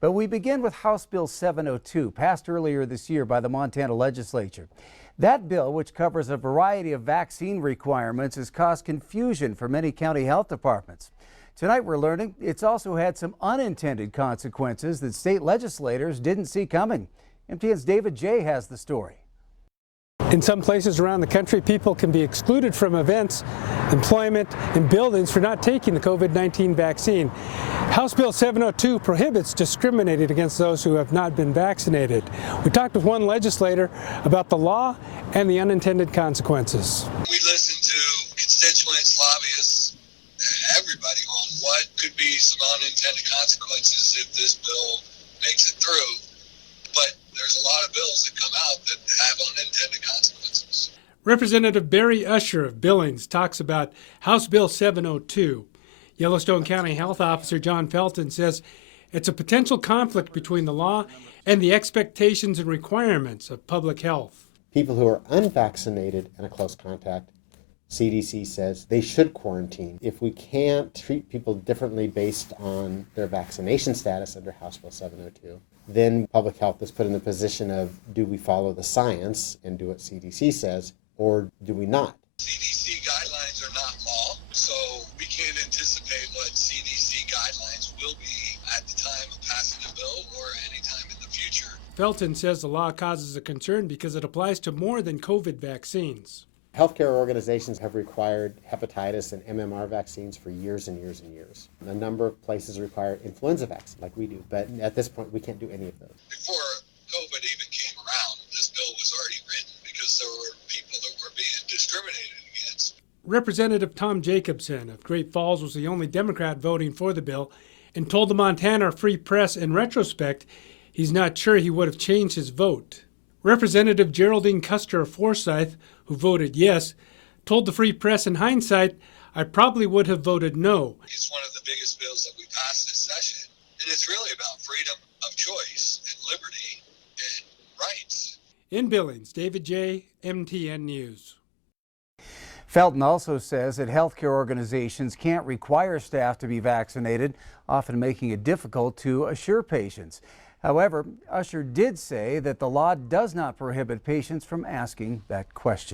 But we begin with House Bill 702, passed earlier this year by the Montana legislature. That bill, which covers a variety of vaccine requirements, has caused confusion for many county health departments. Tonight we're learning it's also had some unintended consequences that state legislators didn't see coming. MTN's David Jay has the story. In some places around the country, people can be excluded from events, employment, and buildings for not taking the COVID-19 vaccine. House Bill 702 prohibits discriminating against those who have not been vaccinated. We talked with one legislator about the law and the unintended consequences. We listen to constituents, lobbyists, everybody on what could be some unintended consequences if this bill makes it through. But there's a lot of bills that come out that have unintended consequences. Representative Barry Usher of Billings talks about House Bill 702. Yellowstone County Health Officer John Felton says it's a potential conflict between the law and the expectations and requirements of public health. People who are unvaccinated and a close contact, CDC says they should quarantine. If we can't treat people differently based on their vaccination status under House Bill 702, then public health is put in the position of, do we follow the science and do what CDC says, or do we not? CDC guidelines are not law, so we can't anticipate what CDC guidelines will be at the time of passing a bill or any time in the future. Felton says the law causes a concern because it applies to more than COVID vaccines. Healthcare organizations have required hepatitis and MMR vaccines for years and years and years. A number of places require influenza vaccine like we do, but at this point we can't do any of those. Before COVID even came around, this bill was already written because there were people that were being discriminated against. Representative Tom Jacobson of Great Falls was the only Democrat voting for the bill and told the Montana Free Press in retrospect he's not sure he would have changed his vote. Representative Geraldine Custer of Forsyth, who voted yes, told the Free Press in hindsight, I probably would have voted no. It's one of the biggest bills that we passed this session, and it's really about freedom of choice and liberty and rights. In Billings, David Jay, MTN News. Felton also says that healthcare organizations can't require staff to be vaccinated, often making it difficult to assure patients. However, Usher did say that the law does not prohibit patients from asking that question.